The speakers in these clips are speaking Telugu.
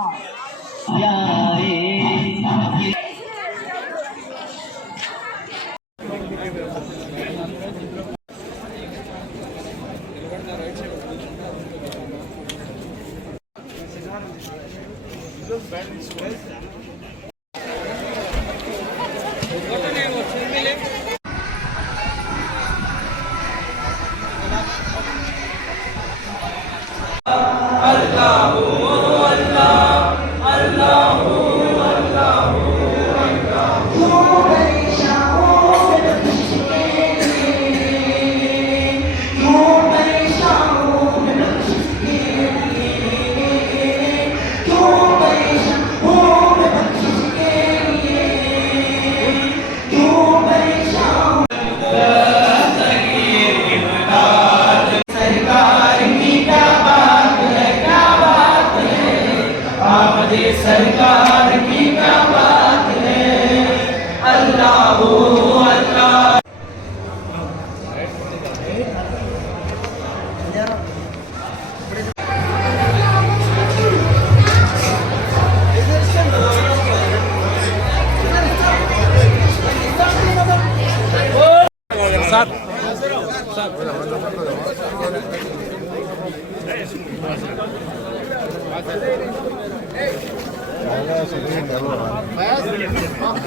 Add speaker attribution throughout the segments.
Speaker 1: Allah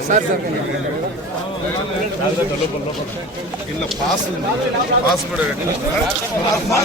Speaker 2: சார் சார் இல்ல பாஸ் பாஸ் கூட வேணும்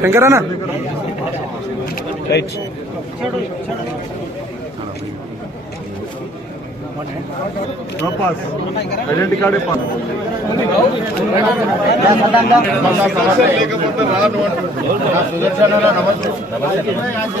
Speaker 2: शंकरा ना right pass identity card pass सुदर्शनाला
Speaker 3: नमस्ते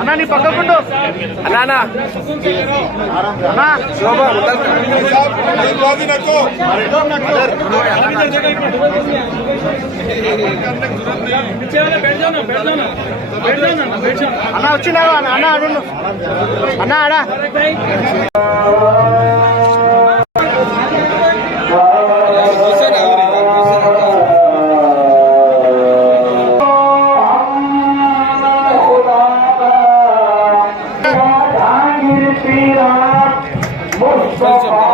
Speaker 3: అన్నా
Speaker 2: నీ పక్కకుండు
Speaker 3: అన్నా అన్నా.
Speaker 2: అన్నా.
Speaker 3: శోభ
Speaker 2: అన్న అన్న అడు
Speaker 3: Mustafa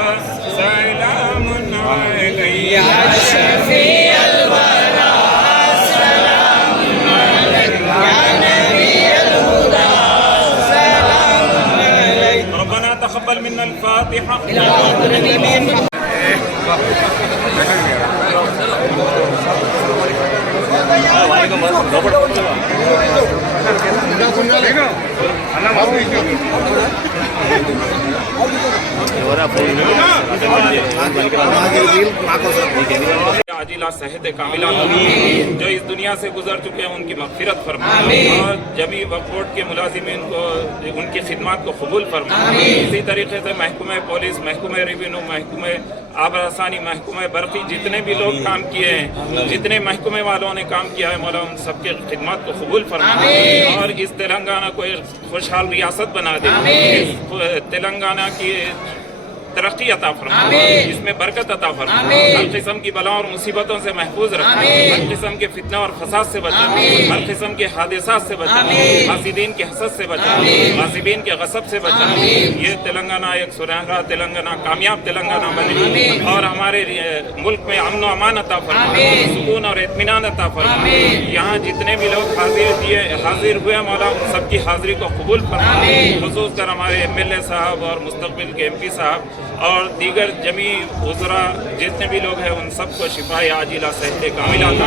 Speaker 3: تقبل منا الفاتحة. إلى آخر النبي ఎవరా صحت کاملہ جو اس دنیا سے گزر چکے ہیں ان کی مغفرت فرما اور جمی وقف کے ملازمین کو ان کی خدمات کو قبول فرما اسی طریقے سے محکمہ پولیس محکمہ ریوینو محکمہ آبرسانی محکمہ برقی جتنے بھی لوگ کام کیے ہیں جتنے محکمہ والوں نے کام کیا ہے مولا ان سب کے خدمات کو قبول فرما اور اس تلنگانہ کو ایک خوشحال ریاست بنا دے۔ تلنگانہ کی ترقی عطا فرما اس میں برکت عطا فرما ہر قسم کی بلاؤں اور مصیبتوں سے محفوظ رکھنا ہر قسم کے فتنہ اور فساد سے بچا۔ ہر قسم کے حادثات سے بچا۔ حاسدین کے حسد سے بچا۔ غازبین کے غصب سے بچا۔ یہ تلنگانہ ایک سرہنگا تلنگانہ کامیاب تلنگانہ بنے۔ اور ہمارے ملک میں امن و امان عطا فرما سکون اور اطمینان عطا فرما یہاں جتنے بھی لوگ حاضر دیے حاضر ہوئے مولا ان سب کی حاضری کو قبول فرما خصوص کر ہمارے ایم ایل اے صاحب اور مستقبل کے ایم پی صاحب۔ اور دیگر جمی عذرا جتنے بھی لوگ ہیں ان سب کو شفا عاجلہ صحت
Speaker 2: کاملہ عطا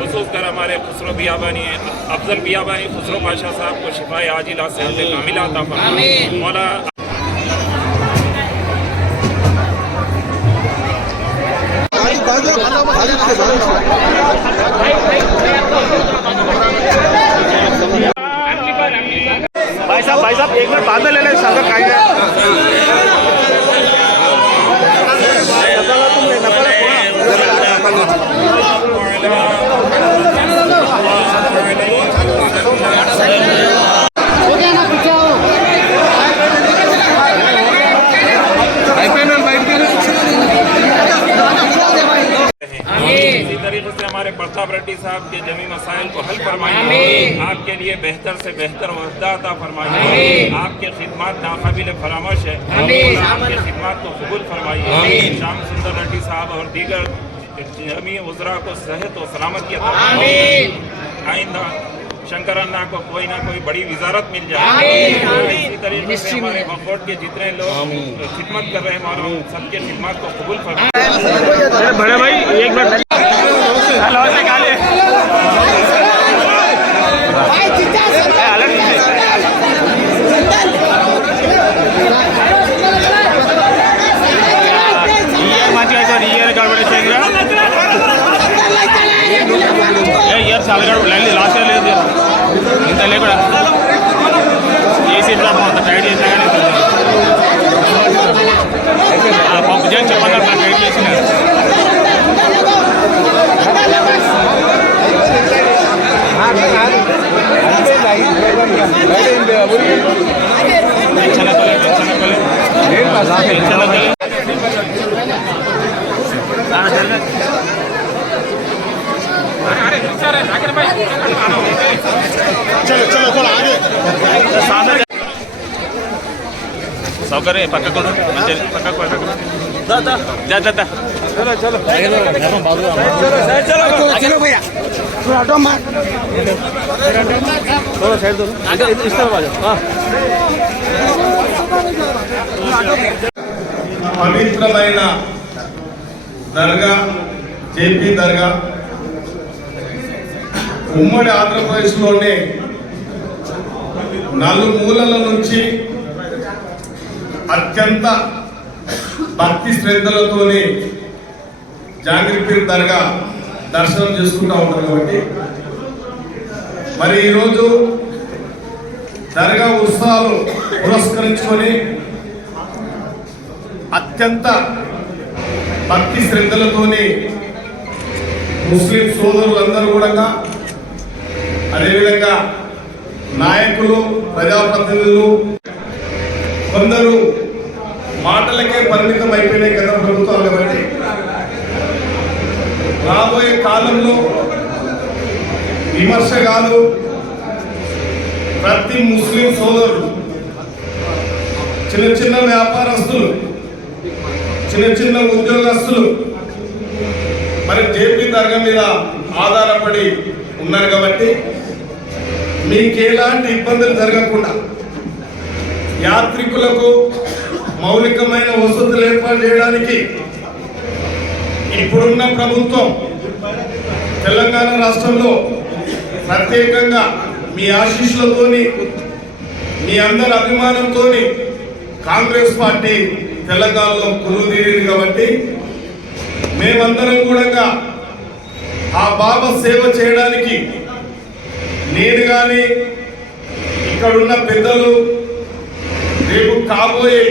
Speaker 2: خصوص کر ہمارے خسرو بیابانی افضل بیابانی خسرو بادشاہ صاحب
Speaker 3: کو شفا عاجلہ صحت کامل عطا فرما مولا۔ بھائی صاحب بھائی صاحب ایک لے لیں الطاف ریڈی صاحب کے جمی مسائل کو حل فرمائیے۔ آپ کے لیے بہتر سے بہتر وحدہ عطا فرمائیے۔ آپ کے خدمات ناقابل فراموش ہے آپ کے خدمات کو قبول فرمائیے۔ شام سندر ریڈی صاحب اور دیگر جمی وزراء کو صحت و سلامتی عطا آمین آئندہ شنکر اللہ کو کوئی نہ کوئی بڑی وزارت مل جائے آمین اسی طریقے سے
Speaker 2: ہمارے وفوٹ کے جتنے لوگ خدمت کر رہے ہیں ہمارا سب کے خدمات کو قبول فرمائے فرمائیں بھائی ایک منٹ ఇంత కూడా. ఏసీ డ్రాప్ అంత టైట్ చేసినా కానీ పంపు చేసి చెప్పాలి అట్లా టైట్ చేసిన. టెన్షన్ ఎక్కలే టెన్షన్ సౌకర్యం పక్కకు పక్కకు పక్కకు జా జా
Speaker 4: పవిత్రమైన దర్గా జేపీ దర్గా. ఉమ్మడి ఆంధ్రప్రదేశ్లోనే నలుమూలల నుంచి అత్యంత భక్తి శ్రద్ధలతోని జాంగ్రీపీర్ దర్గా దర్శనం చేసుకుంటూ ఉంటారు కాబట్టి. మరి ఈరోజు దర్గా ఉత్సవాలు పురస్కరించుకొని అత్యంత భక్తి శ్రద్ధలతోని ముస్లిం సోదరులందరూ కూడా అదేవిధంగా నాయకులు ప్రజాప్రతినిధులు కొందరు మాటలకే పరిమితం అయిపోయినాయి గత ప్రభుత్వాలు కాబట్టి రాబోయే కాలంలో విమర్శ కాదు ప్రతి ముస్లిం సోదరుడు చిన్న చిన్న వ్యాపారస్తులు చిన్న చిన్న ఉద్యోగస్తులు మరి జేపీ తరగం మీద ఆధారపడి ఉన్నారు కాబట్టి మీకు ఎలాంటి ఇబ్బందులు జరగకుండా యాత్రికులకు మౌలికమైన వసతులు ఏర్పాటు చేయడానికి ఇప్పుడున్న ప్రభుత్వం తెలంగాణ రాష్ట్రంలో ప్రత్యేకంగా మీ ఆశీస్సులతోని మీ అందరి అభిమానంతోని కాంగ్రెస్ పార్టీ తెలంగాణలో కొలుదీరింది కాబట్టి మేమందరం కూడా ఆ బాబా సేవ చేయడానికి నేను కానీ ఇక్కడున్న పెద్దలు రేపు కాబోయే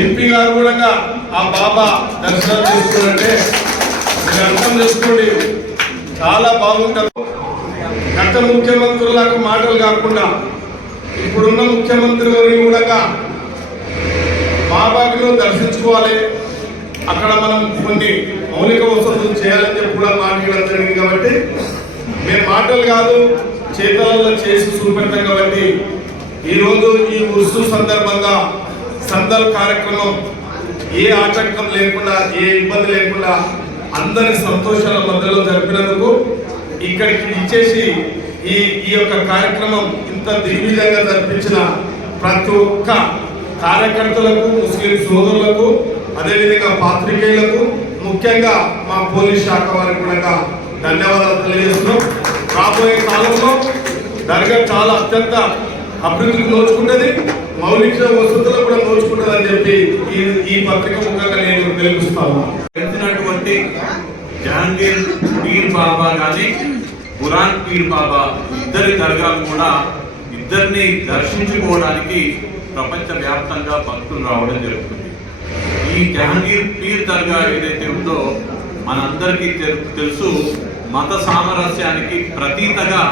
Speaker 4: ఎంపీ గారు కూడా ఆ బాబా దర్శనం చేసుకున్నట్టే మీరు అర్థం చేసుకోండి. చాలా బాగుంటారు గత ముఖ్యమంత్రులకు మాటలు కాకుండా ఇప్పుడున్న ముఖ్యమంత్రి గారిని కూడా బాబాకిలో దర్శించుకోవాలి. అక్కడ మనం కొన్ని మౌలిక వసతులు చేయాలని చెప్పి కూడా మాట్లాడడం జరిగింది కాబట్టి మేము మాటలు కాదు చేతలలో చేసి చూపెడతాం కాబట్టి ఈరోజు ఈ ఉర్సు సందర్భంగా సందల్ కార్యక్రమం ఏ ఆటంకం లేకుండా ఏ ఇబ్బంది లేకుండా అందరి సంతోషాల మధ్యలో జరిపినందుకు ఇక్కడికి ఇచ్చేసి ఈ ఈ యొక్క కార్యక్రమం ఇంత దిగ్విజయంగా జరిపించిన ప్రతి ఒక్క కార్యకర్తలకు ముస్లిం సోదరులకు అదేవిధంగా పాత్రికేయులకు ముఖ్యంగా మా పోలీస్ శాఖ వారికి కూడా ధన్యవాదాలు తెలియజేస్తున్నాం. రాబోయే కాలంలో దర్గా చాలా అత్యంత అభివృద్ధికి నోచుకుంటుంది మౌలిక వసతులు కూడా నోచుకుంటుంది అని చెప్పి ఈ ఈ పత్రిక ముఖంగా నేను వెలిపిస్తాను
Speaker 5: తెలిసినటువంటి జహాంగీర్ పీర్ బాబా కానీ బురాన్ పీర్ బాబా ఇద్దరి దర్గాలు కూడా ఇద్దరిని దర్శించుకోవడానికి ప్రపంచ వ్యాప్తంగా భక్తులు రావడం జరుగుతుంది. ఈ జహాంగీర్ పీర్ దర్గా ఏదైతే ఉందో మనందరికీ తెలు- తెలుసు మత సామరస్యానికి ప్రతీతగా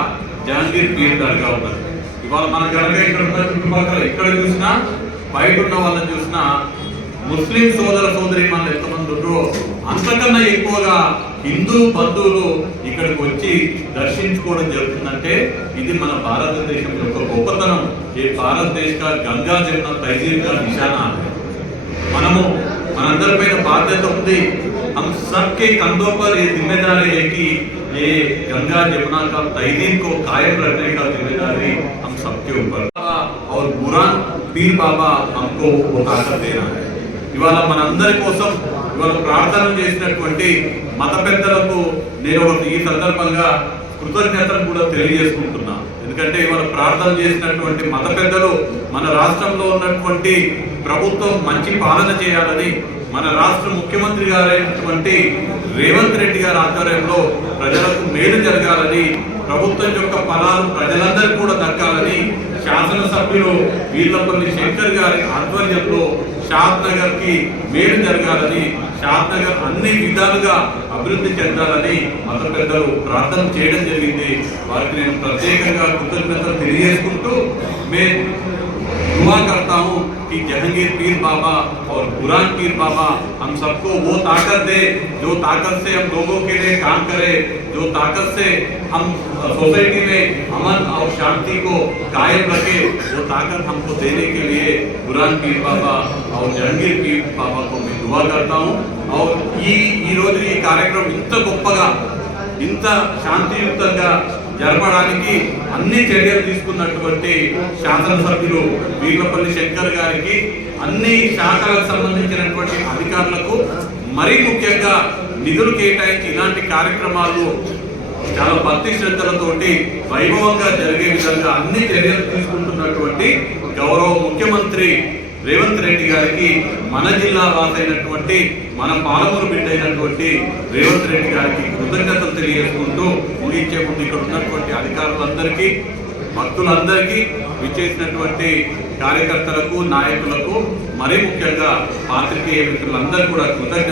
Speaker 5: జహంగీర్ పీర్ దర్గా ఉన్నది ఇవాళ మన గడగ ఇక్కడ ఉన్న చుట్టుపక్కల ఎక్కడ చూసినా బయట ఉన్న వాళ్ళని చూసినా ముస్లిం సోదర సోదరి మన ఎంతమంది ఉన్నారో అంతకన్నా ఎక్కువగా హిందూ బంధువులు ఇక్కడికి వచ్చి దర్శించుకోవడం జరుగుతుందంటే ఇది మన భారతదేశం యొక్క గొప్పతనం. ఈ భారతదేశ గంగా జమున తైజీర్ నిశానా? మనము మనందరిపైన బాధ్యత ఉంది. हम सबके कंधों पर ये जिम्मेदारी है कि ये गंगा जमुना का तहजीब को कायम रखने का जिम्मेदारी हम सबके ऊपर और बुरान पीर बाबा हमको वो ताकत दे रहा है ఇవాళ మనందరి కోసం ఇవాళ ప్రార్థన చేసినటువంటి మత పెద్దలకు నేను ఒక ఈ సందర్భంగా కృతజ్ఞతలు కూడా తెలియజేసుకుంటున్నా ఎందుకంటే ఇవాళ ప్రార్థన చేసినటువంటి మత పెద్దలు మన రాష్ట్రంలో ఉన్నటువంటి ప్రభుత్వం మంచి పాలన చేయాలని మన రాష్ట్ర ముఖ్యమంత్రి గారైనటువంటి రేవంత్ రెడ్డి గారి ఆధ్వర్యంలో ప్రజలకు మేలు జరగాలని ప్రభుత్వం యొక్క ఫలాలు ప్రజలందరికీ కూడా దక్కాలని శాసనసభ్యులు వీళ్ళపల్లి శంకర్ గారి ఆధ్వర్యంలో షాద్ నగర్కి మేలు జరగాలని షాద్ నగర్ అన్ని విధాలుగా అభివృద్ధి చెందాలని మత పెద్దలు ప్రార్థన చేయడం జరిగింది. వారికి నేను ప్రత్యేకంగా కృతజ్ఞతలు తెలియజేసుకుంటూ మేము దువా కడతాము. کہ جہنگیر پیر بابا اور قرآن پیر بابا ہم سب کو وہ طاقت دے جو طاقت سے ہم لوگوں کے لیے کام کرے، جو طاقت سے ہم سوسائٹی میں امن اور شانتی کو قائم رکھے، وہ طاقت ہم کو دینے کے لیے قرآن پیر بابا اور جہنگیر پیر بابا کو میں دعا کرتا ہوں۔ اور یہ روز ఈ ఈరోజు ఈ కార్యక్రమం ఇంత شانتی ఇంత శాంతియుక్తంగా జరపడానికి అన్ని చర్యలు తీసుకున్నటువంటి శాసనసభ్యులు వీర్లపల్లి శంకర్ గారికి అన్ని శాఖలకు సంబంధించినటువంటి అధికారులకు మరీ ముఖ్యంగా నిధులు కేటాయించి ఇలాంటి కార్యక్రమాలు చాలా భక్తి శ్రద్ధలతోటి వైభవంగా జరిగే విధంగా అన్ని చర్యలు తీసుకుంటున్నటువంటి గౌరవ ముఖ్యమంత్రి రేవంత్ రెడ్డి గారికి మన జిల్లా వాసైనటువంటి మన పాలమూరు బిడ్డ అయినటువంటి రేవంత్ రెడ్డి గారికి కృతజ్ఞతలు తెలియజేసుకుంటూ ముగించే ముందు ఇక్కడ ఉన్నటువంటి అధికారులందరికీ భక్తులందరికీ విచ్చేసినటువంటి కార్యకర్తలకు నాయకులకు మరీ ముఖ్యంగా పాత్రికేయ మిత్రులందరూ కూడా కృతజ్ఞత